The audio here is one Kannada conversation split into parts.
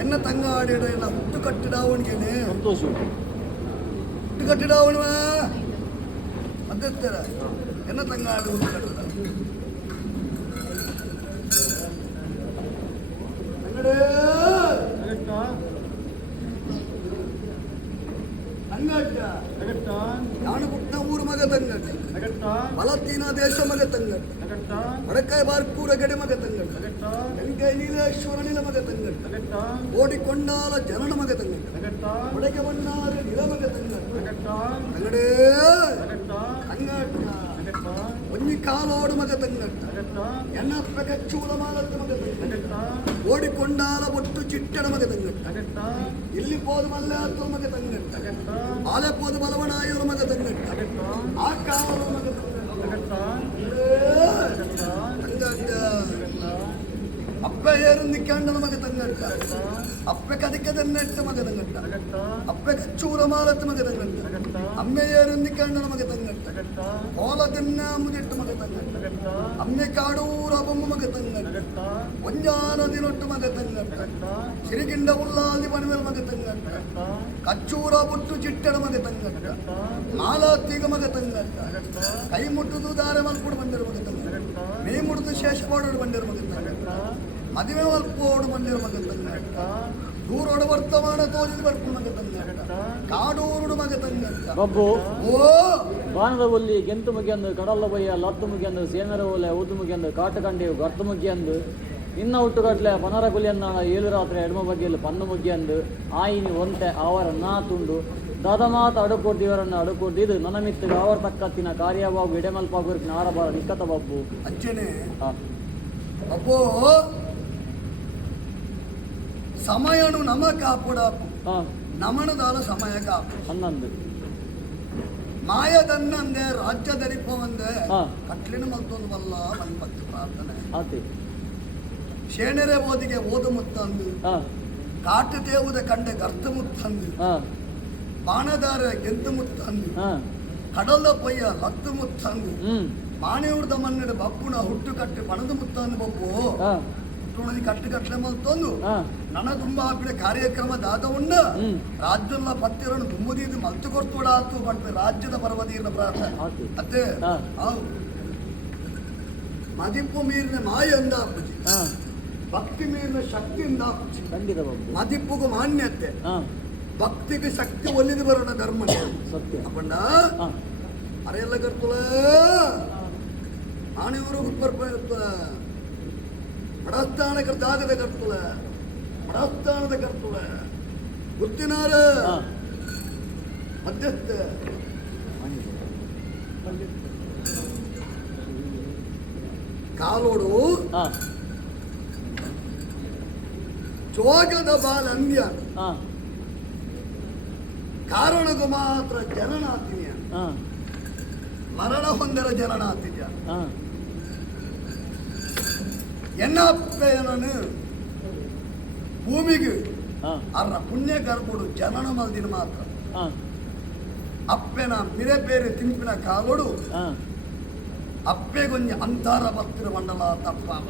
என்ன தங்க ஆடிட என்ன விட்டு கட்டிடாவன்னு ಸಂತೋಷ விட்டு கட்டிடாவணுவ மத்தியத்தர என்ன தங்க ஆடு விட்டு கட்டுறா ಯಾನು ಪುಟ್ಟ ಊರು ಮಗ ತಂಗಟ್ಟ ಬಲತ್ತಿನ ದೇಶ ಮಗ ತಂಗಟ್ಟ ವಡಕಾಯ ಬಾರ್ಕೂರ ಗಡಿ ಮಗ ತಂಗಟ್ಟ ವೆಂಕೈ ನೀಲೇಶ್ವರನಿಲ ಮಗ ತಂಗಟ್ಟ ಓಡಿಕೊಂಡಾಲ ಜನನ ಮಗ ತಂಗಟ್ಟ ಒಡೆಗೆ ಬಣ್ಣಾರ ನಿಲ ಮಗ ತಂಗಟ್ಟ ತಂಗಡೇ ತಂಗಟ್ಟ ಒಂಜಿ ಕಾಲೋಡು ಮಗ ತಂಗಟ್ಟ ಎನ್ನಪ್ಪಗೆ ಚೂಲ ಮಾಲತ್ತ ಮಗ ತಂಗಟ್ಟ ಓಡಿಕೊಂಡಾಲ ಒಟ್ಟು ಚಿಟ್ಟಡ ಮಗ ತಂಗಟ್ಟ ಇಲ್ಲಿ ಪೋದು ಮಲ್ಲಾತ್ರ ಮಗ ತಂಗಟ್ಟ ಆಲೆ ಪೋದು ಬಲವನಾಯರು ಮಗ ತಂಗಟ್ಟ ಆ ಕಾಲ ಮಗ ತಂಗಟ್ಟ ಅಪ್ಪ ಏರುಂದಿ ಕ್ಯಾಂಡನ ಮಗ ತಂಗಟ್ಟ ಅಪ್ಪ ಕದಿಕೆ ತನ್ನಟ್ಟ ಮಗ ತಂಗಟ್ಟ ಅಪ್ಪ ಚೂರ ಮಾಲತ್ತ ಮಗ ತಂಗಟ್ಟ ಅಮ್ಮೆ ಏರುಂದಿ ಕ್ಯಾಂಡನ ಮಗ ತಂಗಟ್ಟ ಓಲ ತಿನ್ನ ಮುದಿಟ್ಟು ಮಗ ತಂಗಟ್ಟ ಅಮ್ಮೆ ಕಾಡೂರ ಬೊಮ್ಮ ಮಗ ತಂಗಟ್ಟ ಒಂಜಾನ ದಿನೊಟ್ಟು ಮಗ ತಂಗಟ್ಟ ಸಿರಿಗಿಂಡ ಉಲ್ಲಾದಿ ಬಣವೆಲ್ ಮಗ ತಂಗಟ್ಟ ಕಚ್ಚೂರ ಬುಟ್ಟು ಚಿಟ್ಟಡ ಮಗ ತಂಗಟ್ಟ ಮಾಲಾತಿಗ ಮಗ ತಂಗಟ್ಟ ಕೈ ಮುಟ್ಟುದು ದಾರೆ ಮಲ್ಪುಡು ಬಂದಿರು ಮಗ ತಂಗಟ್ಟ ಮೇ ಮುಡಿದು ಶೇಷ ಮಾಡೋಡು ಬಂದಿರು ಮಗ ತಂಗಟ್ಟ ಮದುವೆ ಮಲ್ಪೋಡು ಬಂದಿರು ಮಗ ತಂಗಟ್ಟ ದೂರೋಡು ವರ್ತಮಾನ ತೋರಿದು ಬರ್ಪು ಮಗ ತಂಗಟ್ಟ ಕಾಡೂರುಡು ಮಗ ತಂಗಟ್ಟ ಬಬ್ಬು ಓ ಬಾಣದ ಒಲ್ಲಿ ಗೆಂತು ಮುಗಿಯಂದು ಕಡಲ ಬಯ್ಯ ಲತ್ತು ಮುಗಿಯಂದು ಸೇನರ ಒಲೆ ಊದು ಮುಗಿಯಂದು ಕಾಟು ಕಂಡಿವು ಗರ್ತು ಮುಗಿಯಂದು ಇನ್ನ ಹುಟ್ಟುಗಟ್ಲೆ ಪನರ ಗುಲಿಯನ್ನ ಏಳು ರಾತ್ರಿ ಎಡಮ ಬಗ್ಗೆಯಲ್ಲಿ ಪನ್ನು ಮುಗಿಯಂದು ಆಯಿನಿ ಒಂಟೆ ಅವರ ನಾತುಂಡು ದಾದಮಾತ ಅಡುಕೊಟ್ಟು ಇವರನ್ನು ಅಡುಕೊಟ್ಟು ಇದು ನನ್ನ ಮಿತ್ತಿಗೆ ಅವರ ತಕ್ಕತ್ತಿನ ಕಾರ್ಯವಾಗು ಇಡೆಮಲ್ಪಾಗುರಿನ ಆರಬಾರ ನಿಕ್ಕತ ಬಬ್ಬು ಅಂಚನೆ ಅಪ್ಪೋ ಸಮಯನು ನಮ ಕಾಪುಡಾಪು ನಮನದಾಲ ಸಮಯ ಕಾಪು ಹನ್ನೊಂದು ಮಾಯದನ್ನಂದೆ ರಾಜ್ಯ ಧರಿಪವಂದೆ ಕಟ್ಲಿನ ಮಲ್ತೊಂದು ಬಲ್ಲ ಮಲ್ಪತ್ತು ಪ್ರಾರ್ಥನೆ ಆತಿ ಶೇಣರೆ ಓದಿಗೆ ಓದು ಮುತ್ತಂದು ಕಾಟು ತೇವುದ ಕಂಡೆ ಗರ್ತ ಮುತ್ತಂದು ಬಾಣದಾರ ಗೆಂತು ಮುತ್ತಂದು ಕಡಲ ಪೊಯ್ಯ ಲತ್ತು ಮುತ್ತಂದು ಮಾಣಿಯುಡ್ದ ಮನ್ನಡ ಬಪ್ಪುನ ಹುಟ್ಟು ಕಟ್ಟಿ ಪಣದ ಮುತ್ತಂದು ಬಪ್ಪು ಹುಟ್ಟುಣದಿ ಕಟ್ಟು ಕಟ್ಲೆ ಮಲ್ತೊಂದು ನನ್ನ ತುಂಬಾ ಹಾಪಿಡ ಕಾರ್ಯಕ್ರಮ ದಾದ ಉಂಡ ರಾಜ್ಯಲ್ಲ ಪತ್ತಿರನ್ನು ತುಂಬುದೀದು ಮಲ್ತು ಕೊರ್ತುಡಾತು ಬಟ್ ರಾಜ್ಯದ ಪರ್ವದೀರ್ನ ಪ್ರಾರ್ಥನೆ ಅತ್ತೆ ಮದಿಪ್ಪು ಮೀರಿನ ಮಾಯ ಅಂದ ಹಾಪುಜಿ ಭಕ್ತಿ ಮೀರಿನ ಶಕ್ತಿಯಿಂದ ಹಾಪುಜಿ ಮದಿಪ್ಪುಗೂ ಮಾನ್ಯತೆ ಭಕ್ತಿಗೆ ಶಕ್ತಿ ಒಲಿದು ಬರೋಣ ಧರ್ಮ ಸತ್ಯ ಅಪ್ಪಣ್ಣ ಅರೆಲ್ಲ ಕರ್ತುಲ ಆಣಿಯವರು ಮಡಸ್ಥಾನ ಕರ್ತಾಗದ ಕರ್ತುಲ ಮಡಸ್ಥಾನದ ಕರ್ತುಲ ಗುರ್ತಿನಾರ ಮಧ್ಯಸ್ಥ ಕಾಲೋಡು ಚೋಗದ ಬಾಲ ಅಂದ್ಯ ಕಾರಣಗೂ ಮಾತ್ರ ಜನನಾತಿನಿಯ ಮರಣ ಹೊಂದರ ಜನನಾತಿದ್ಯ ಎನ್ನಪ್ಪೆಯನನು ಭೂಮಿಗೆ ಅರ್ರ ಪುಣ್ಯ ಕರ್ಕೊಡು ಜನನ ಮಲ್ದಿನ ಮಾತ್ರ ಅಪ್ಪೆನ ಮಿರೆ ಬೇರೆ ತಿಂಪಿನ ಕಾಲೋಡು ಅಪ್ಪೆಗೊಂಜಿ ಅಂತಾರ ಭಕ್ತಿರ ಮಂಡಲ ತಪ್ಪಾವ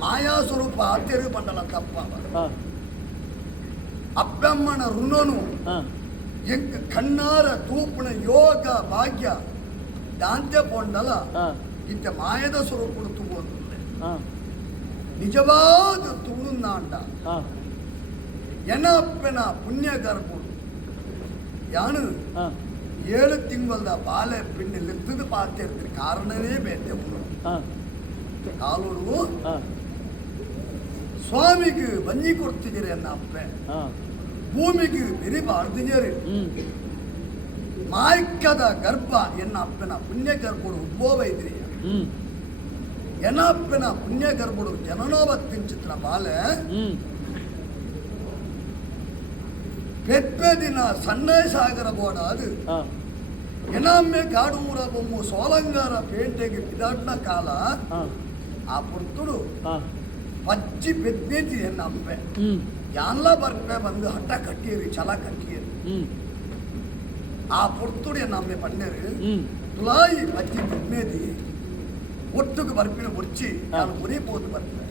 ಮಾಯಾ ಸ್ವರೂಪ ಆತ್ಯರು ಮಂಡಲ ತಪ್ಪಾವ ಅಪ್ಪಮ್ಮನ ಋಣನು ಎಂಕ ಕಣ್ಣಾರ ತೂಪುಣ ಯೋಗ ಭಾಗ್ಯ ದಾಂತ್ಯ ಪೊಂಡಲ ಇಂತ ಮಾಯದ ಸ್ವರೂಪಡು ತೂಗೊಂಡು ನಿಜವಾದ ತುಳುನಾಂಡ ಎನಪ್ಪೆನ ಪುಣ್ಯ ಗರ್ಭುಡು ಯಾನು 7 ತಿಂಗಳದ ಬಾಲೆ ಪಿಂಡಿ ಲೆತ್ತದ ಪಾತೆ ಇರ್ತೀನಿ ಕಾರಣನೇ ಬೇತೆ ಉಂಟು ಕಾಲೂರು ಸ್ವಾಮಿಗೆ ಬನ್ನಿ ಕೊಡ್ತಿದ್ದೀರಿ ಅನ್ನ ಅಪ್ಪೆ ಭೂಮಿಗೆ ಬಿರಿಬಾರ್ದಿದ್ದೀರಿ ಮಾಯ್ಕದ ಗರ್ಭ ಎನ್ನ ಅಪ್ಪನ ಪುಣ್ಯ ಗರ್ಭುಡು ಉದ್ಭವ ಇದ್ರಿ ಎನ್ನಪ್ಪನ ಪುಣ್ಯ ಗರ್ಭುಡು ಜನನೋಭಕ್ತಿನ ಚಿತ್ರ ಬಾಲೆ ಪೆಪ್ಪೆ ದಿನ ಸಣ್ಣ ಸಾಗರ ಬೋಡ ಅದು ಎನಮ್ಮೆ ಕಾಡೂರ ಬೊಮ್ಮು ಸೋಲಂಗಾರ ಪೇಂಟೆಗೆ ಬಿದಾಡ್ನ ಕಾಲ ಆ ಪುರ್ತುಡು ಪಚ್ಚಿ ಬೆದ್ನೇತಿ ಎನ್ನಪ್ಪೆ ಯಾನ್ಲ ಬರ್ಪೆ ಬಂದು ಹಟ್ಟ ಕಟ್ಟಿಯರಿ ಛಲ ಕಟ್ಟಿಯರಿ ಆ ಪುರ್ತುಡು ಎನ್ನಮ್ಮೆ ಪಣ್ಣೇರು ತುಲಾಯಿ ಪಚ್ಚಿ ಬೆದ್ನೇತಿ ಒಟ್ಟಿಗೆ ಬರ್ಪಿನ ಮುರ್ಚಿ ನಾನು ಮುರಿಬೋದು ಬರ್ಪೆ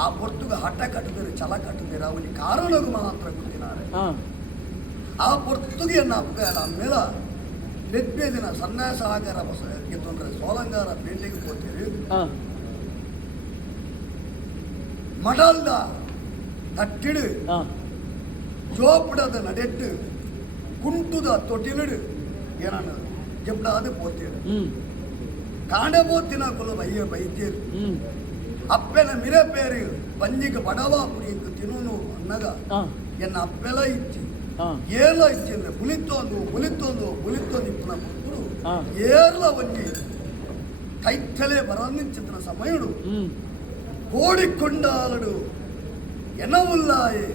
ಆ ಪೊರ್ತುಗ ಹಠ ಕಟ್ಟಿದರೆ ಛಲ ಕಟ್ಟಿದರೆ ಅವನಿಗೆ ಕಾರಣಗೂ ಮಾತ್ರ ಗೊತ್ತಿನಾರೆ ಆ ಪೊರ್ತುಗೆಯನ್ನ ಮೇಲ ಬೆದ್ಬೆ ದಿನ ಸನ್ಯಾಸಾಗರ ತೊಂದರೆ ಸೋಲಂಗಾರ ಪೇಟೆಗೆ ಹೋಗ್ತೀವಿ ಮಡಲ್ದ ತಟ್ಟಿಡು ಜೋಪಡದ ನಡೆಟ್ಟು ಕುಂಟುದ ತೊಟ್ಟಿಲಿಡು ಏನಾನ ಜಬ್ಡಾದ போத்தேரு காண்ட போத்தினா கொள்ள வைத்தியர் ಅಪ್ಪೆನ ಮಿರೆ ಪೇರು ಬಂಜಿಗೆ ಬಡವ ಪುಡಿಯಕ್ಕೆ ತಿನ್ನೋನು ಅನ್ನಗ ಎನ್ನ ಅಪ್ಪೆಲ ಇಚ್ಚಿ ಏಲ ಇಚ್ಚಿ ಅಂದ್ರೆ ಬುಲಿತ್ತೊಂದು ಇಪ್ಪನ ಪುರು ಏರ್ಲ ಒಂಜಿ ಕೈತಲೆ ಬರನ್ನಿಚ್ಚಿನ ಸಮಯಡು ಕೋಡಿಕೊಂಡಾಲಡು ಎನವುಲ್ಲಾಯೆ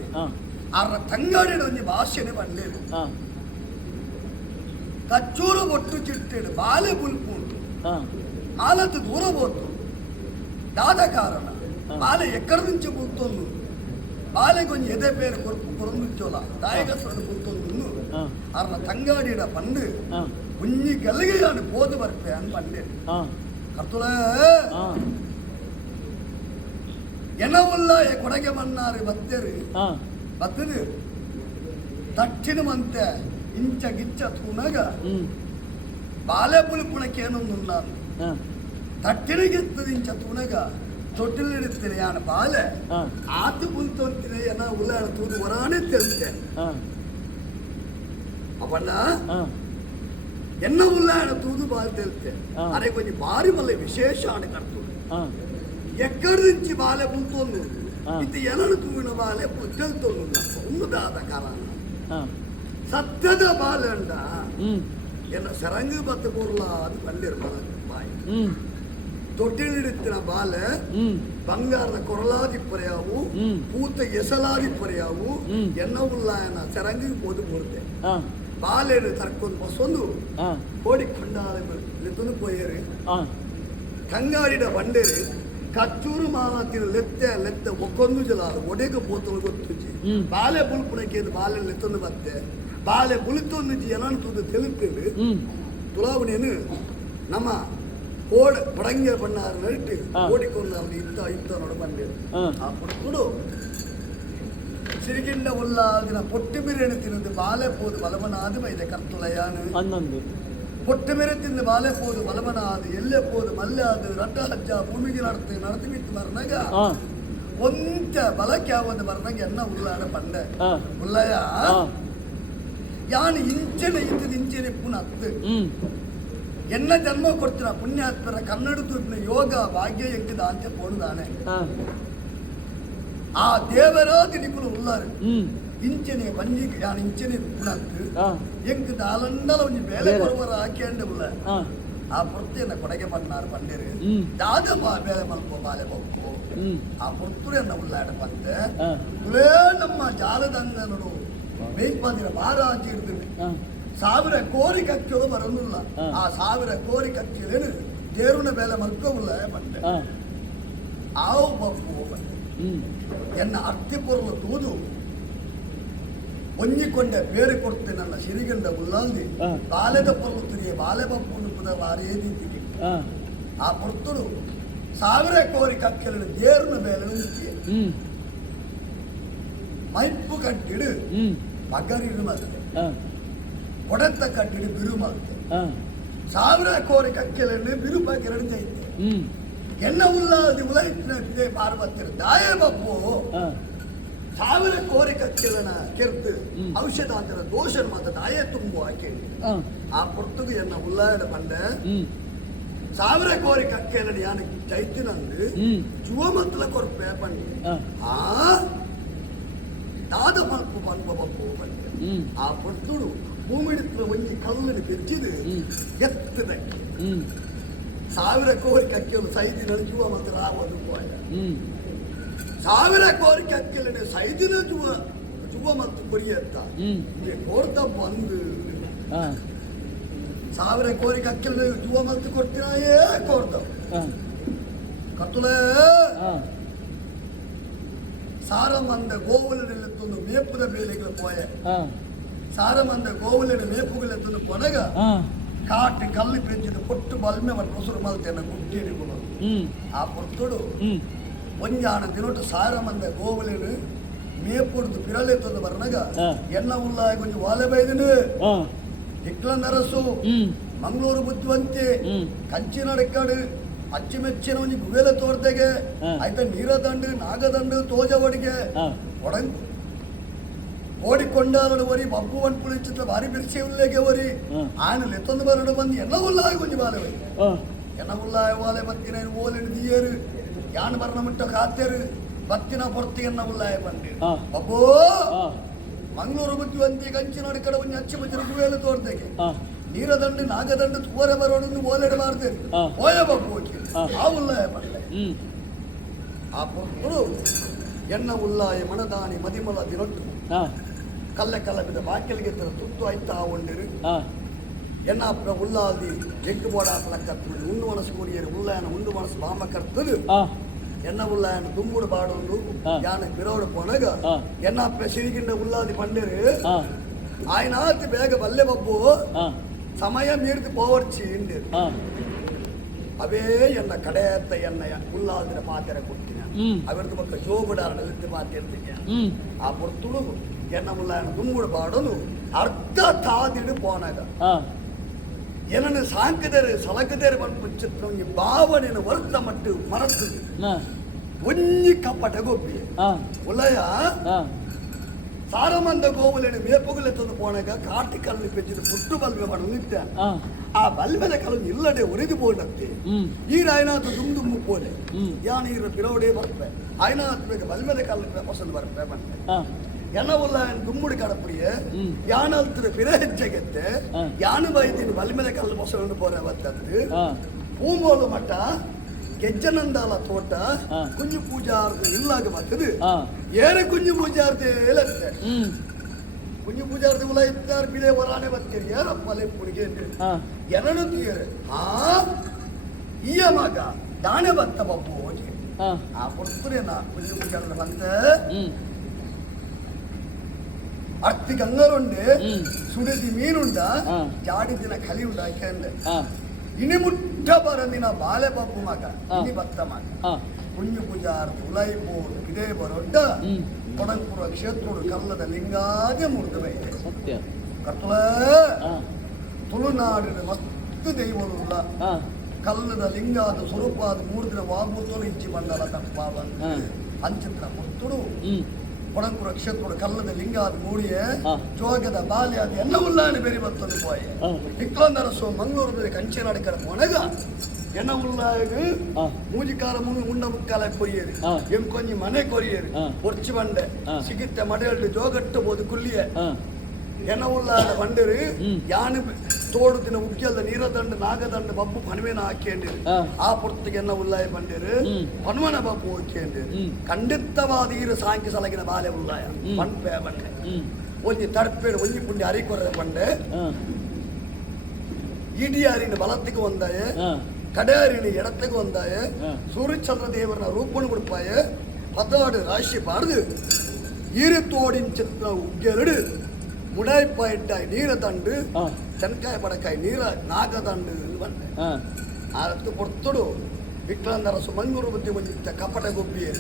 ಅರ ತಂಗಾಡಿಡ ಒಂಜಿ ಭಾಷೆನೆ ಬಂಡೇರು ಕಚ್ಚೂರು ಒಟ್ಟು ಚಿಟ್ಟೆಡು ಬಾಲೆ ಬುಲ್ಪುಂಟು ಮಾಲತ್ತು ದೂರ పోతు దాద కారణ బాలె ఎక్కడి నుంచి పుడుతుంది బాలె కొంచెం ఎదే పేరు కొరందుచోల దాయగసడు పుడుతుంది అన్న తంగాడిడ పండు కుഞ്ഞി గలిగియాడు పోదు వరపే అని పండే కర్తులే ఎనవుల్లా కొడಗೆ మన్నారు బత్తెరు బత్తెరు తక్షణమంతే ఇంచ గిచ్చ తూనగా బాలె పులుపునకేనున్నాను ತಟ್ಟಿನಗೆತ್ತದಿಂಚ ತುಣಗ ತೊಟ್ಟಿಲಿಡುತ್ತೇನೆ ಯಾನ ಬಾಲೆ ಆತು ಕುಂತೋಂತಿನ ಏನ ಉಲ್ಲಾಡ ತೂದು ಹೊರಾನೆ ತೆಲ್ತೆ ಅವಣ್ಣ ಎನ್ನ ಉಲ್ಲಾಡ ತೂದು ಬಾಲ್ ತೆಲ್ತೆ ಅರೆ ಕೊಂಚ ಬಾರಿ ಮಲ್ಲ ವಿಶೇಷ ಆಡ ಕರ್ತು ಎಕ್ಕಡಿಂಚಿ ಬಾಲೆ ಕುಂತೊಂದು ಇದು ಎನಡು ತೂವಿನ ಬಾಲೆ ತೆಲ್ತೊಂದು ಉನ್ನದಾದ ಕಾಲ ಸತ್ಯದ ಬಾಲೆ ಅಂಡ ಎನ್ನ ಸರಂಗ ಬತ್ತ ಕೂರ್ಲ ಅದು ಬಂದಿರ್ಬಾರ ತೊಟ್ಟಿಲಿಡುತ್ತಿನ ಬಾಲೆ ಬಂಗಾರದ ಕೊರಲಾದಿ ಪರ್ಯಾವು ಪೂತ ಎಸಲಾದಿ ಪರ್ಯಾವು ಎನ್ನವುಲ್ಲಾಯನ ಸರಂಗಿಗೆ ಪೋದು ಬರುತ್ತೆ ಬಾಲೆಡು ತರ್ಕೊಂಡು ಬಸೊಂದು ಕೋಡಿಕೊಂಡಾಲೆತ್ತೊಂದು ಪೋಯರು ಕಂಗಾಡಿಡ ಬಂಡೇರು ಕಚ್ಚೂರು ಮಾತಿನ ಲೆತ್ತ ಒಕ್ಕೊಂದು ಜಲ ಒಡೆಗ ಪೋತಲು ಗೊತ್ತುಜಿ ಬಾಲೆ ಬುಲ್ಪುನಕ್ಕೆ ಬಾಲೆ ಲೆತ್ತೊಂದು ಬತ್ತೆ ಬಾಲೆ ಬುಲಿತೊಂದು ಎನಾನು ತೂದು ತೆಲುತ್ತೇವೆ ತುಲಾವಣೆಯನ್ನು ನಮ್ಮ ಕೋಡ ಪಡಂಗೆ ಬಣ್ಣಾರು ನರಿಟ್ಟು ಓಡಿಕೊಂಡು ಅವನು ಇತ್ತ ನೋಡ ಬಂದೆ ಆ ಪುಟ್ಟು ಸಿರಿಗಿಂಡ ಉಲ್ಲಾದಿನ ಪೊಟ್ಟು ಬಿರಿಯಾನಿ ತಿನ್ನದು ಬಾಲೆ ಪೋದು ಬಲವನಾದ ಮೈದೆ ಕರ್ತುಲಯಾನು ಪೊಟ್ಟು ಬೇರೆ ತಿಂದು ಬಾಲೆ ಪೋದು ಬಲವನಾದ ಎಲ್ಲೆ ಪೋದು ಮಲ್ಲೆ ಆದ ರಟ್ಟ ಹಜ್ಜ ಭೂಮಿಗೆ ನಡತಿ ಬಿತ್ತು ಮರ್ನಾಗ ಒಂಚ ಬಲಕ್ಕೆ ಆವದು ಮರ್ನಾಗ ಎನ್ನ ಉಲ್ಲಾಡ ಬಂಡೆ ಉಲ್ಲಯ ಯಾನು ಇಂಚನೆ ಇದ್ದು ಇಂಚನೆ ಪುನಃ ಎನ್ನ ಜನ್ಮ ಕೊಡ್ತೀರ ಪುಣ್ಯಾತ್ಮರ ಕನ್ನಡ ತೂಪಿನ ಯೋಗ ಭಾಗ್ಯ ಎಂಕಿದ ಅಂತ ಪೋಣದಾನೆ ಆ ದೇವರಾದಿ ನಿಪುಣ ಉಲ್ಲಾರು ಇಂಚನೆ ಬಂಜಿಗೆ ಯಾನು ಇಂಚನೆ ಪುನಃ ಎಂಕಿದ ಅಲಂಡಲ ಒಂಜಿ ಬೇಲೆ ಬರುವರ ಹಾಕಿಂಡ ಉಲ್ಲ ಆ ಪುರ್ತಿಯನ್ನ ಕೊಡಗೆ ಬಣ್ಣಾರು ಬಂದಿರು ದಾದ ಬೇಲೆ ಮಲ್ಪ ಬಾಲೆ ಬಪ್ಪು ಆ ಪುರ್ತುರನ್ನ ಉಲ್ಲಾಡ ಬಂದೆ ತುಲೇ ನಮ್ಮ ಜಾಲದಂಗ ನೋಡು ಮೇಲ್ಪಾದಿರ ಮಹಾರಾಜ ಇರ್ತೀನಿ 1000 ಕೋರಿ ಕಚ್ಚೋದು ಬರೋದಿಲ್ಲ ಆ 1000 ಕೋರಿ ಕಚ್ಚಿಲೇನು ದೇರುನ ಬೇಲೆ ಮಲ್ಕೋಲ್ಲ ಬಂದೆ ಆವು ಬಪ್ಪು ಬಂದೆ ಎನ್ನ ಅರ್ತಿಪುರಲು ತೂದು ಒಂಜಿಕೊಂಡೆ ಬೇರೆ ಕೊಡ್ತೆ ನನ್ನ ಸಿರಿಗಂಡ ಉಲ್ಲಾಲ್ದಿ ಬಾಲೆದ ಪೊರ್ಲು ತಿರಿಯ ಬಾಲೆ ಬಪ್ಪು ಪುದ ವಾರೇದಿದ್ದಿಗೆ ಆ ಪುರ್ತುಡು 1000 ಕೋರಿ ಕಚ್ಚಲಿನ ದೇರುನ ಬೇಲೆ ಉಂಟಿಯೇ ಮೈಪ್ಪು ಕಟ್ಟಿಡು ಮಗರಿಡು ಮತ್ತೆ ಕೊಡತ್ತ ಕಟ್ಟಿಡು ಬಿರು ಮತ್ತೆ 1000 ಕೋರಿ ಕಕ್ಕೆಲೆಣ್ಣೆ ಬಿರುಪಾಗಿ ಎರಡೈತೆ ಎನ್ನ ಉಲ್ಲಾದಿ ಉಲೈತಿನ ವಿಜಯ ಪಾರ್ವತಿರು ದಾಯ ಬಪ್ಪು 1000 ಕೋರಿ ಕಕ್ಕೆಲನ ಕೆರ್ತು ಔಷಧ ಅಂತರ ದೋಷ ಮಾತ ದಾಯ ತುಂಬು ಹಾಕಿ ಆ ಪುರ್ತುಗೆ ಎನ್ನ ಉಲ್ಲಾಡ ಬಂದೆ 1000 ಕೋರಿ ಕಕ್ಕೆಲನ ಯಾನ ಚೈತಿನಂದು ಜುವ ಮತ್ತಲ ಕೊರ್ಪೆ ಬಂದೆ ದಾದ ಮಲ್ಪು ಬಂದ ಬಪ್ಪು ಬಂದೆ ಆ ಪುರ್ತುಡು ಭೂಮಿಡಿತ್ರ ಒಂಜಿ ಕಲ್ಲನ್ನು ಬೆಚ್ಚಿದು ಎತ್ತದಕ್ಕೆ 1000 ಕೋರಿ ಕಕ್ಕೆಲು ಸೈದಿನ ಜುವ ಮತ್ತು ರಾವದು ಪೋಯ 1000 ಕೋರಿ ಕಕ್ಕೆಲನೆ ಸೈದಿನ ಜುವ ಮತ್ತು ಕೊರಿಯತ್ತ ಕೋರ್ತ ಬಂದು 1000 ಕೋರಿ ಕಕ್ಕೆಲು ಜುವ ಮತ್ತು ಕೊಡ್ತೀನಾಯೇ ಕೋರ್ತ ಕತ್ತುಲೇ ಸಾರಮಂದ ಗೋವುಲೆತ್ತೊಂದು ಮೇಪುದ ಬೇಲೆಗಳು ಪೋಯ ಸಾರಮಂದ ಗೋವುಲೆನ ಮೇಪುಗಳೆತ್ತೊಂದು ಕೊನೆಗ ಕಾಟಿ ಕಲ್ಲು ಪೆಂಚಿದ ಕೊಟ್ಟು ಬಲ್ಮೆ ಮತ್ತು ಮೊಸರು ಮಲ್ತೆನ ಗುಟ್ಟಿಡಿಗಳು ಆ ಪೊತ್ತುಡು ಒಂಜಾಣ ದಿನೊಟ್ಟು ಸಾರ ಮಂದ ಗೋವುಲೇನು ಮೇಪುಡ್ದು ಪಿರಲೆತ್ತೊಂದು ಬರ್ನಾಗ ಎನ್ನ ಉಲ್ಲ ಕೊಂಚ ವಾಲೆ ಬೈದನು ಇಕ್ಲ ನರಸು ಮಂಗಳೂರು ಬುದ್ಧಿವಂತೆ ಕಂಚಿನಡಕ್ಕಾಡು ಅಚ್ಚಿಮೆಚ್ಚಿನ ಒಂಜಿ ಗುವೆಲೆ ತೋರ್ದೆಗೆ ಆಯ್ತ ನೀರದಂಡು ನಾಗದಂಡು ತೋಜವಡಿಗೆ ಒಡಂಗ್ ಓಡಿಕೊಂಡಾಲಡು ವರಿ ಬಬ್ಬು ಅನ್ಪುಳಿ ಚಿತ್ರ ಭಾರಿ ಬಿರ್ಸಿ ಉಲ್ಲೇಗೆ ವರಿ ಆಯ್ನ ಲೆತ್ತೊಂದು ಬರಡು ಬಂದು ಎನ್ನ ಉಲ್ಲಾಯ ಕೊಂಚ ಬಾಲೆ ಬೈ ಎನ್ನ ಉಲ್ಲಾಯ ವಾಲೆ ಬತ್ತಿನ ಓಲೆನು ದಿಯರು ಯಾನ್ ಬರ್ನ ಮುಟ್ಟ ಕಾತೆರು ಬತ್ತಿನ ಪೊರ್ತಿ ಎನ್ನ ಉಲ್ಲಾಯ ಬಂದಿರು ಬಬ್ಬೋ ಮಂಗಳೂರು ಬುದ್ಧಿವಂತಿ ಕಂಚಿನೋಡಿ ಕಡೆ ಒಂಜಿ ಅಚ್ಚಿ ಮುಚ್ಚಿನ ಗುವೆಲೆ ತೋರ್ದೆಗೆ ನೀರದಂಡು ನಾಗದಂಡು ತೋರೆ ಬರೋಡು ಓಲೆಡು ಮಾಡ್ತೇನೆ ಓಯ ಬಬ್ಬು ಆ ಉಲ್ಲಾಯ ಬಂದೆ ಆ ಪೊರ್ಪುಡು ಎನ್ನ ಉಲ್ಲಾಯ ಮಣದಾನಿ ಮದಿಮಲ ದಿನೊಟ್ಟು ಕಲ್ಲ ಕಲ್ಲ ಬಿದ್ದ ಬಾಕಿಲಿಗೆ ತುತ್ತು ಆಯ್ತಾ ಉಂಡಿರು ಎನ್ನ ಉಲ್ಲಾದಿ ಎಗ್ಗು ಬೋಡಾಪಲ ಕರ್ತುಡು ಉಂಡು ಮನಸ್ಸು ಕೂಡಿಯರು ಉಲ್ಲಾಯನ ಉಂಡು ಮನಸ್ಸು ಬಾಮ ಕರ್ತುಡು ಎನ್ನ ಉಲ್ಲಾಯನ ದುಂಬುಡು ಬಾಡುಂಡು ಯಾನ ಬಿರೋಡು ಪೊನಗ ಎನ್ನ ಸಿರಿಗಿಂಡ ಉಲ್ಲಾದಿ ಪಂಡರು ಆಯ್ನಾತಿ ಬೇಗ ಬಲ್ಲೆ ಬಬ್ಬು ಸಮಯ ಮೀರಿದು ಪೋವರ್ಚಿ ಇಂಡಿರು ಅವೇ ಎನ್ನ ಕಡೆಯತ್ತ ಎನ್ನ ಉಲ್ಲಾದಿನ ಪಾತೆರ ಕೊಟ್ಟಿನ ಅವರದ್ದು ಮಕ್ಕ ಜೋಗುಡಾರನಲ್ಲಿ ಮಾತಿರ್ತೀನಿ ಆ ಪೊರ್ತುಳು ಎನ್ನ ಉಲ್ಲಾಯನ ದುಂಬುಡು ಬಾಡೋನು ಅರ್ಧ ತಾದಿಡು ಪೋನಾಗ ಏನನ್ನು ಸಾಂಕದೇರು ಸಲಕದೇರು ಬಂದು ಚಿತ್ರ ಒಂಜಿ ಭಾವನೆಯನ್ನು ವರ್ತ ಮಟ್ಟು ಮರತು ಒಂಜಿ ಕಪ್ಪಟ ಗೊಬ್ಬಿ ಉಲಯ ಸಾರಮಂದ ಗೋವುಲೇನು ಮೇಪುಗುಲೆ ತಂದು ಪೋನಾಗ ಕಾಟಿ ಕಲ್ಲು ಪೆಚ್ಚಿದ ಪುಟ್ಟು ಬಲ್ಬೆ ಮಾಡು ನಿತ್ಯ ಆ ಬಲ್ಬೆದ ಕಲ್ಲು ಇಲ್ಲಡೆ ಒರಿದು ಪೋಡತ್ತೆ ಈ ಆಯ್ನಾಥ ದುಂದು ಮುಪ್ಪೋಲೆ ಯಾನ ಇರ ಪಿರವಡೆ ಬರ್ಪೆ ಆಯ್ನಾಥ ಬೇಗ ಬಲ್ಬೆದ ಕಲ್ಲು ಪಸಂದು ಬರ್ಪೆ ಬಂದೆ ಎನ್ನ ಉಲ್ಲಾಯನ ದುಮ್ಮುಡಿ ಕಡಪುಡಿಯೇ ಯಾನಲ್ತರ ಪಿರ ಹೆಚ್ಚೆಗೆತ್ತೆ ಯಾನು ಬೈದಿನ ಬಲ್ಮೆದ ಕಲ್ಲು ಮೊಸರನ್ನು ಪೋರೆ ಬತ್ತದ್ದು ಪೂಮೋಲು ಮಠ ಗೆಜ್ಜನಂದಾಲ ತೋಟ ಕುಂಜು ಪೂಜಾರ್ದು ಇಲ್ಲಾಗ ಬರ್ತದೆ ಏರೆ ಕುಂಜು ಪೂಜಾರ್ದೆ ಹೇಳತ್ತೆ ಕುಂಜು ಪೂಜಾರ್ದು ಉಲ ಇತ್ತಾರ ಬಿಳೆ ಹೊರಾನೆ ಬರ್ತೀರಿ ಯಾರಪ್ಪ ಲೆಪ್ಪುಡಿಗೆ ಎರಡು ತೀರೆ ಈಯ ಮಗ ದಾಣೆ ಬತ್ತ ಬಬ್ಬು ಹೋಗಿ ಆ ಪುಸ್ತುರೇನ ಕುಂಜು ಪೂಜಾರ್ದು ಬಂತ ಅರ್ತಿ ಗಂಗರುಂಡೆ ಸುಡಿದಿ ಮೀನುಂಡ ಜಾಡಿದಿನ ಕಲಿ ಉಂಡ ಯಾಕೆಂದ್ರೆ ಇನಿ ಮುಟ್ಟ ಬರಂದಿನ ಬಾಲೆ ಬಬ್ಬು ಮಗ ಇನಿ ಬತ್ತ ಮಗ ಕುಂಜು ಪೂಜಾರ್ದು ಉಲೈ ಬೋಡು ಇದೇ ಬರೊಡ್ಡ ಕೊಡಂಪುರ ಕ್ಷೇತ್ರೋಡು ಕಲ್ಲದ ಲಿಂಗಾದೆ ಮುರಿದು ಬೈತೆ ಕತ್ತಲ ತುಳುನಾಡಿನ ಮಸ್ತ್ ದೈವರುಲ್ಲ ಕಲ್ಲದ ಲಿಂಗಾದ ಸ್ವರೂಪಾದ 3 ದಿನ ವಾಗುತ್ತೋಲು ಇಚ್ಚಿ ಬಂದಲ್ಲ ತಪ್ಪ ಬಂದು ಅಂಚಿತ್ರ ಮುತ್ತುಡು ಕೊಡಂಪುರ ಕ್ಷೇತ್ರೋಡು ಕಲ್ಲದ ಲಿಂಗಾದ ಮೂಡಿಯೇ ಜೋಗದ ಬಾಲ್ಯಾದ ಎನ್ನ ಉಲ್ಲಾಯನ ಬೇರೆ ಬತ್ತೊಂದು ಪೋಯೆ ಇಕ್ಲೊಂದರಸು ಮಂಗಳೂರು ಕಂಚಿನಾಡಿ ಕಡೆ ಪೋನಗ ಎನ್ನ ಉಲ್ಲಾಯಗ ಮೂಜಿಕಾರ ಉಂಡ ಮುಕ್ಕಾಲ ಕೊಯ್ಯೇರಿ ಎಂ ಕೊಂಜಿ ಮನೆ ಕೊರಿಯೇರಿ ಒರ್ಚಿ ಬಂಡೆ ಸಿಗಿತ್ತೆ ಮಡೆಯಲ್ಲು ಜೋಗಟ್ಟು ಬೋದು ಕುಲ್ಲಿಯೇ ಎನ್ನ ಉಲ್ಲಾಯನ ಬಂಡೇರಿ ಯಾನು ತೋಡು ದಿನ ಉಗ್ಗೆಲ್ದ ನೀರದಂಡು ನಾಗದಂಡು ಬಬ್ಬು ಪಣವೇನ ಹಾಕೇಂಡಿರು ಆ ಪುರ್ತಿಗೆ ಎನ್ನ ಉಲ್ಲಾಯ ಬಂಡೇರು ಪಣವನ ಬಬ್ಬು ಹಾಕೇಂಡಿರು ಖಂಡಿತವಾದ ಈರು ಸಾಂಕಿ ಸಲಗಿನ ಬಾಲೆ ಉಲ್ಲಾಯ ಪಂಪೆ ಬಂಡೆ ಒಂಜಿ ತಡ್ಪೇಡು ಒಂಜಿ ಪುಂಡಿ ಅರಿಕೊರದ ಬಂಡೆ ಇಡಿಯಾರಿನ ಬಲತ್ತಿಗೆ ಒಂದಾಯ ಕಡೆಯಾರಿನ ಎಡತ್ತಿಗೆ ಒಂದಾಯ ಸೂರ್ಯಚಂದ್ರ ದೇವರನ ರೂಪಣ ಬಿಡ್ಪಾಯ 16 ರಾಶಿ ಪಾಡ್ದು ಈರು ತೋಡಿನ ಚಿತ್ರ ಉಗ್ಗೆರಡು ಮುಡಾಯ್ಪಾಯಿಟ್ಟಾಯಿ ನೀರ ದಂಡು ತೆನಕಾಯಿ ಬಡಕಾಯಿ ನೀರ ನಾಗದಂಡು ಬಂಡೆ ಅದಕ್ಕೆ ಪೊರ್ತುಡು ವಿಕ್ರಾಂತರಸು ಮಂಗಳೂರು ಬುದ್ಧಿ ಬಂದಿದ್ದ ಕಪಟ ಗೊಬ್ಬಿಯೇ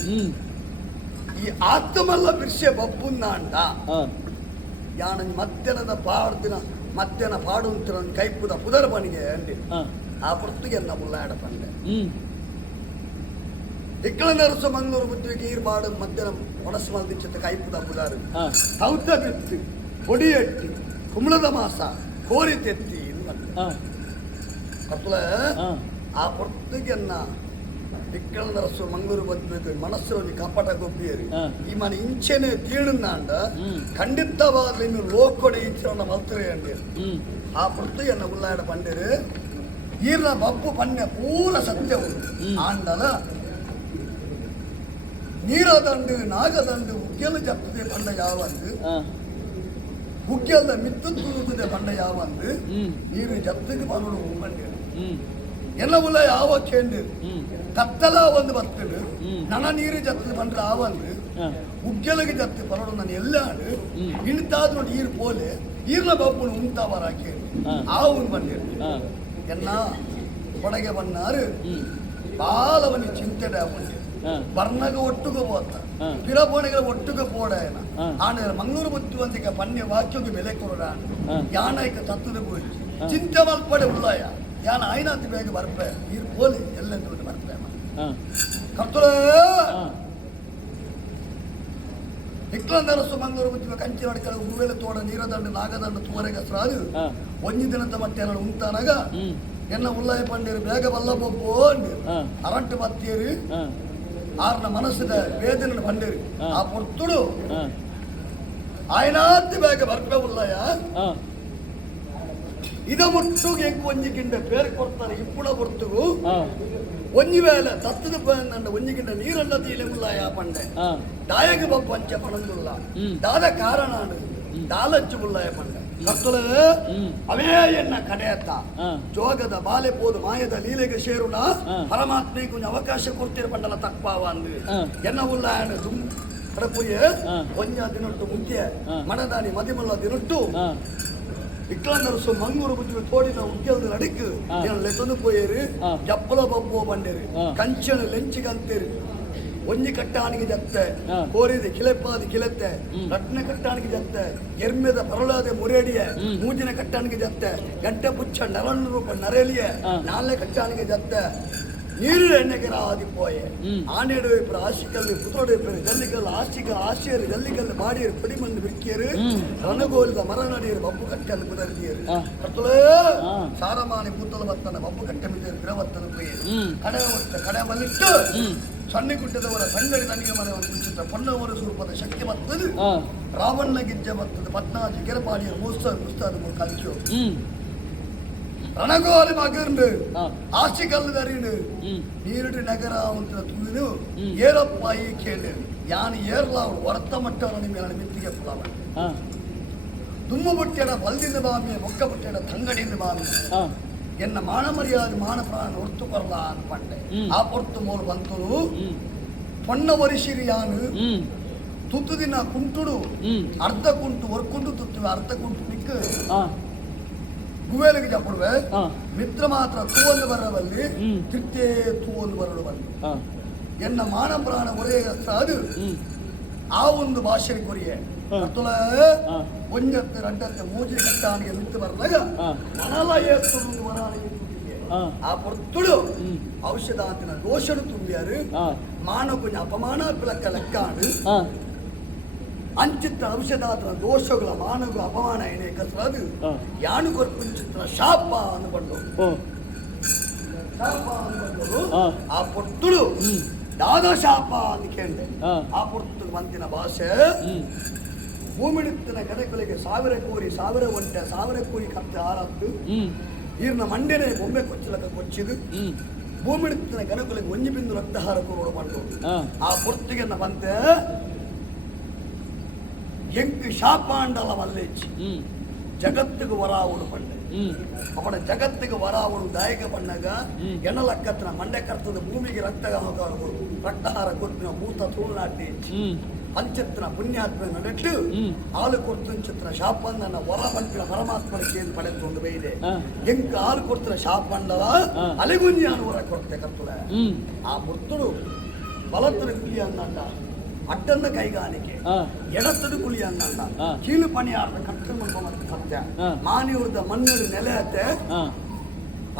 ಈ ಆತ್ಮಲ್ಲ ಬಿರ್ಸೆ ಬಬ್ಬುನ್ನಾಂಡ ಯಾನ ಮಧ್ಯಾಹ್ನದ ಪಾಡ್ದಿನ ಮಧ್ಯಾಹ್ನ ಪಾಡುಂತಿನ ಕೈಪುದ ಪುದರ್ ಬನಿಗೆ ಅಂಡಿ ಆ ಪೊರ್ತಿಗೆ ಎನ್ನ ಮುಲ್ಲಾಡ ಬಂಡೆ ವಿಕ್ರಾಂತರಸು ಮಂಗಳೂರು ಬುದ್ಧಿಗೆ ಈರ್ಬಾಡು ಮಧ್ಯಾಹ್ನ ಒಣಸು ಮಲ್ದಿಚ್ಚ ಕೈಪುದ ಪುದಾರು ಹೌದ ಬಿತ್ತು பொடி எட்டி கும்பலத மாசா கோரி தெத்தி ಅಪ್ಲ ಆ ಪೊರ್ತಿಗೆನ್ನ ವಿಕ್ರಮರಸು ಮಂಗಳೂರು ಬಂದ್ಬೇಕು ಮನಸ್ಸು ಕಪಟ ಗೊಬ್ಬಿಯರಿ ಈ ಮನೆ ಇಂಚೆನೆ ತೀಳುಂದಾಂಡ ಖಂಡಿತವಾಗ್ಲಿ ನೀವು ಲೋಕೊಡೆ ಇಂಚನ ಮಲ್ತರೆ ಅಂಡಿ ಆ ಪೊರ್ತಿಗೆನ್ನ ಉಲ್ಲಾಡ ಪಂಡೇರು ಈರ್ನ ಬಬ್ಬು ಪನ್ನೆ ಪೂರ ಸತ್ಯ ಆಂಡಲ ನೀರದಂಡು ನಾಗದಂಡು ಉಗ್ಗೆಲು ಜಪ್ಪದೆ ಪಂಡ ಯಾವಂದು ಉಗ್ಗೆಲ್ದ ಮಿತ್ತು ತುಳುತ್ತದೆ ಪಂಡ ಯಾವಂದು ನೀರು ಜಪ್ತಿಗೆ ಪನೋಡು ಉಂಬಂಡೆ ಎಲ್ಲ ಉಲ್ಲ ಯಾವ ಕೇಂದ್ರ ಕತ್ತಲ ಒಂದು ಬರ್ತಡು ನನ ನೀರು ಜಪ್ತಿ ಪಂಡ ಆವಂದು ಉಗ್ಗೆಲಗೆ ಜಪ್ತಿ ಪನೋಡು ನಾನು ಎಲ್ಲಾಡು ಇಣ್ತಾದ್ ನೋಡಿ ಈರು ಪೋಲೆ ಈರ್ನ ಬಬ್ಬುನು ಉಂಟಾವರ ಕೇಳಿ ಆವು ಬಂದೆ ಎನ್ನ ಕೊಡಗೆ ಬನ್ನಾರು ಬಾಲವನಿ ಚಿಂತೆಡೆ ಬಂದೆ ಬರ್ನಗ ಒಟ್ಟುಗೆ ಹೋತ ಪಿರಬೋಣಿಗಳ ಒಟ್ಟುಗೆ ಪೋಡಾಯನ ಆನೆ ಮಂಗಳೂರು ಬುದ್ಧಿವಂತಿಕ ಪನ್ಯ ವಾಕ್ಯಕ್ಕೆ ಬೆಲೆ ಕೊಡೋಣ ಯಾನೈಕ ತತ್ತದ ಬೋಯ್ಚಿ ಚಿಂತೆ ಮಲ್ಪಡೆ ಉಳ್ಳಾಯ ಯಾನ ಆಯ್ನಾತಿ ಬೇಗ ಬರ್ಪೆ ನೀರು ಪೋಲಿ ಎಲ್ಲೆಂದು ಬರ್ಪೆ ಕರ್ತುಳ ಇಕ್ಲಂದರಸು ಮಂಗಳೂರು ಬುದ್ಧಿವ ಕಂಚಿ ನಡಕಲ ಹೂವೆಲೆ ತೋಡ ನೀರದಂಡ ನಾಗದಂಡ ತುಮರೆಗಸ್ರಾದು ಒಂಜಿ ದಿನದ ಮಟ್ಟೆ ಉಂಟಾನಾಗ ಎನ್ನ ಉಳ್ಳಾಯ ಪಂಡೇರು ಬೇಗ ಬಲ್ಲಬೊಬ್ಬೋ ಅಂಡೇರು ಅರಂಟು ಬತ್ತೇರು ಆರ್ನ ಮನಸ್ಸಿದ ವೇದನೆ ಪಂಡೇರು ಆ ಪೊರ್ತುಡು ಆಯ್ನಾತಿ ಬೇಗ ಬರ್ಪೆ ಉಳ್ಳಾಯ ಇದ ಮುಟ್ಟುಗೆ ಒಂಜಿಗಿಂಡ ಬೇರೆ ಕೊಡ್ತಾರೆ ಇಪ್ಪುಡ ಬರ್ತುಗು ಒಂಜಿ ವೇಳೆ ತತ್ತದ ಬಂದ ಒಂಜಿಗಿಂಡ ನೀರಲ್ಲ ತೀಲೆ ಉಳ್ಳಾಯ ಪಂಡೆ ದಾಯಗ ಬಪ್ಪ ಅಂಚ ಪಣಂದುಲ್ಲ ದಾದ ಕಾರಣ ದಾಲಚ್ಚು ಉಳ್ಳಾಯ ಪಂಡೆ ಕತ್ತಲ ಅವೇ ಎನ್ನ ಕಡೆಯತ್ತ ಜೋಗದ ಬಾಲೆ ಪೋದು ಮಾಯದ ಲೀಲೆಗೆ ಸೇರುಣ ಪರಮಾತ್ಮೆ ಕೊಂಚ ಅವಕಾಶ ಕೊಡ್ತೀರ ಪಂಡಲ ತಕ್ಪಾವ ಅಂದು ಎನ್ನ ಉಳ್ಳಾಯನ ಕಡಪುಯ ಒಂಜ ದಿನೊಟ್ಟು ಮುಖ್ಯ ಮಣದಾನಿ ಮದಿಮಲ್ಲ ದಿನೊಟ್ಟು ಇಕ್ಲಂದರಸು ಮಂಗಳೂರು ಬುದ್ಧಿ ತೋಡಿನ ಉದ್ಯೋಗದ ನಡಿಕು ಲೆತ್ತೊಂದು ಪೋಯೇರು ಜಪ್ಪಲ ಬಬ್ಬೋ ಬಂಡೇರು ಕಂಚನ ಲೆಂಚಿಗಂತೇರು ಒಂಜಿ ಕಟ್ಟಾಣಿಗೆ ಜತ್ತೆ ಕೋರಿದ ಕಿಲೆಪ್ಪಾದಿ ಕಿಲೆತ್ತೆ ರತ್ನ ಕಟ್ಟಾಣಿಗೆ ಜತ್ತೆ ಎರ್ಮೆದ ಪರಳಾದೆ ಮುರೇಡಿಯ ಮೂಜಿನ ಕಟ್ಟಾಣಿಗೆ ಜತ್ತೆ ಗಂಟೆ ಪುಚ್ಚ ನರಣ್ಣ ರೂಪ ನರೇಲಿಯ ನಾಲ್ನೆ ಕಟ್ಟಾಣಿಗೆ ಜತ್ತೆ ನೀರು ಎಣ್ಣೆಗೆರ ಆದಿಪ್ಪೋಯೆ ಆನೆಡು ಇಬ್ಬರು ಆಶಿಕಲ್ಲಿ ಪುತ್ರೋಡು ಇಬ್ಬರು ಜಲ್ಲಿಕಲ್ಲು ಆಶಿಯರು ಜಲ್ಲಿಕಲ್ಲು ಬಾಡಿಯರು ಪಡಿಮಂದು ಬಿಕ್ಕಿಯರು ರಣಗೋಲಿದ ಮರ ನಡಿಯರು ಬಬ್ಬು ಕಟ್ಟಲ್ಲಿ ಕುದರ್ತಿಯರು ಕರ್ತಲೇ ಸಾರಮಾನಿ ಪೂತಲ ಬತ್ತನ ಬಬ್ಬು ಕಟ್ಟೆ ಮಿದ್ದರು ಬಿರವತ್ತನ ಪೊಯ್ಯರು ಕಡೆ ಬಲ್ಲಿಟ್ಟು ಸಣ್ಣ ಗುಡ್ಡದವರ ಸಂಗಡಿ ನನಗೆ ಮನೆ ಒಂದು ಮುಂಚಿತ ಪೊನ್ನವರ ಸ್ವರೂಪದ ಶಕ್ತಿ ಬರ್ತದೆ ರಾವಣ್ಣ ಗಿಜ್ಜೆ ಬರ್ತದೆ ಪದ್ನಾಜಿ ಕೆರಪಾಡಿಯ ಮುಸ್ತಾದ ಕಲಿಸೋ ರಣಗೋಲಿ ಮಗರ್ನು ಆಶಿಕಲ್ಲು ದರಿನು ನೀರುಡಿ ನಗರ ಅಂತ ತುಳಿನು ಏರಪ್ಪ ಈ ಕೇಳಿ ಯಾನು ಏರ್ಲ ಹೊರತ ಮಟ್ಟವರ ನಿಮ್ಮ ಮಿತ್ತಿಗೆ ಪುಲಾವ ದುಮ್ಮು ಬುಟ್ಟೆಡ ಬಲ್ದಿನ ಬಾಮಿಯ ಮೊಕ್ಕ ಬುಟ್ಟೆಡ ತಂಗಡಿನ ಬಾಮಿ ಎನ್ನ ಮಾನ ಮರ್ಯಾದೆ ಮಾನ ಪ್ರಾಣ ಹೊರ್ತು ಬರಲ ಅನ್ಪಂಡೆ ಆ ಪೊರ್ತು ಮೂರು ಬಂತರು ಪೊನ್ನ ವರಿಸಿರಿ ಯಾನು ತುತ್ತು ದಿನ ಕುಂಟುಡು ಅರ್ಧ ಕುಂಟು ಹೊರ್ಕೊಂಡು ತುತ್ತು ಅರ್ಧ ಕುಂಟು ಮಿಕ್ಕು ಗುವೇಲಿಗೆ ಜಪ್ಪುಡುವೆ ಮಿತ್ರ ಮಾತ್ರ ತೂವೊಂದು ಬರಬಲ್ಲಿ ತಿರ್ತೇ ತೂವೊಂದು ಬರಡು ಬಲ್ಲಿ ಎನ್ನ ಮಾನ ಪ್ರಾಣ ಒರೆಯ ಸಾದು ಆ ಒಂದು ಭಾಷೆ ಕೊರಿಯೆ ಅತುಲ ಒಂಜತ್ತೆ ರಂಡತ್ತೆ ಮೂಜಿ ಕಟ್ಟಾಣಿಗೆ ಮಿತ್ತು ಬರಲಾಗ ನನಲ ಏತ್ತೊಂದು ವರಾಣಿಗೆ ಆ ಪೊರ್ತುಡು ಔಷಧಾಂತಿನ ದೋಷಡು ತುಂಬಿಯಾರು ಮಾನ ಕೊಂಚ ಅಪಮಾನ ಪಿಲಕ್ಕ ಲೆಕ್ಕಾಡು ಅಂಚಿತ್ತ ಔಷಧಾತ್ರ ದೋಷಗಳ ಮಾನವ ಅಪಮಾನ ಏನೇ ಕಸರಾದು ಯಾನು ಕೊರ್ಪುಂಚಿತ್ರ ಶಾಪ ಅನ್ಕೊಂಡು ಶಾಪ ಅನ್ಕೊಂಡು ಆ ಪೊರ್ತುಡು ದಾದ ಶಾಪ ಅಂತ ಕೇಳಿದೆ ಆ ಪೊರ್ತು ಮಂತಿನ ಭಾಷೆ ಭೂಮಿಡಿತ್ತಿನ ಗದೆಗಳಿಗೆ ಸಾವಿರ ಒಂಟೆ ಸಾವಿರ ಕೋರಿ ಕತ್ತೆ ಆರತ್ತು ಈರ್ನ ಮಂಡೆನೆ ಬೊಂಬೆ ಕೊಚ್ಚಲಕ ಕೊಚ್ಚಿದು ಭೂಮಿಡಿತ್ತಿನ ಗದೆಗಳಿಗೆ ಒಂಜಿ ಬಿಂದು ರಕ್ತಹಾರ ಕೊರೋಡು ಬಂದು ಆ ಪೊರ್ತಿಗೆನ್ನ ಬಂತೆ ಎಂಕ್ ಶಾಪಾಂಡಲ ಮಲ್ಲೇಚ್ ಜಗತ್ತಿಗೆ ವರಾವಳು ಪಂಡೆ ಅವನ ಜಗತ್ತಿಗೆ ವರಾವಳು ದಾಯಕ ಬಣ್ಣಗ ಎನ್ನಲಕ್ಕತ್ತಿನ ಮಂಡೆ ಕರ್ತದ ಭೂಮಿಗೆ ರಕ್ತಹಾರ ಕೊರ್ತಿನ ಭೂತ ತುಳುನಾಟಿ ಅಂಚಿತ್ತಿನ ಪುಣ್ಯಾತ್ಮ ನೆಟ್ಟು ಹಾಲು ಕೊಡ್ತಿನ ಶಾಪಂದನ ವರ ಬಂಟಿನ ಪರಮಾತ್ಮನ ಕೇಂದ್ರ ಪಡೆದುಕೊಂಡು ಬೈದೆ ಎಂಕ ಹಾಲು ಕೊಡ್ತಿನ ಶಾಪಂಡಲ ಅಲೆಗುಂಜಿ ಅನುವರ ಕೊಡ್ತೆ ಕರ್ತುಳ ಆ ಮುತ್ತುಡು ಬಲತ್ತನ ಗುಲಿ ಅಂದಂಡ ಅಡ್ಡಂದ ಕೈಗಾರಿಕೆ ಎಡತ್ತದು ಕುಳಿ ಅಂದಂಡ ಕೀಳು ಪಣಿಯಾರ್ದ ಕಟ್ಟು ಮತ್ತೆ ಸತ್ಯ ಮಾನಿಯೂರ್ದ ಮಣ್ಣು ನೆಲೆಯತ್ತೆ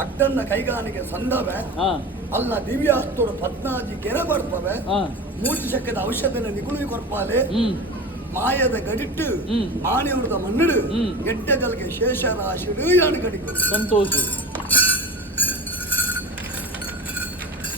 ಅಡ್ಡಂದ ಕೈಗಾರಿಕೆ ಸಂದವೆ ಅಲ್ಲ ದಿವ್ಯಾಸ್ತೋಡು 14 ಗೆರೆ ಬರ್ತವೆ ಮೂಜಿ ಶಕ್ಕದ ಔಷಧನ ನಿಗುಳಿ ಕೊರ್ಪಾಲೆ ಮಾಯದ ಗಡಿಟ್ಟು ಮಾನಿಯೂರ್ದ ಮಣ್ಣು ಎಡ್ಡೆಗಲ್ಗೆ ಶೇಷರಾಶಿಡು ಯಾನು ಗಡಿಕು ಸಂತೋಷ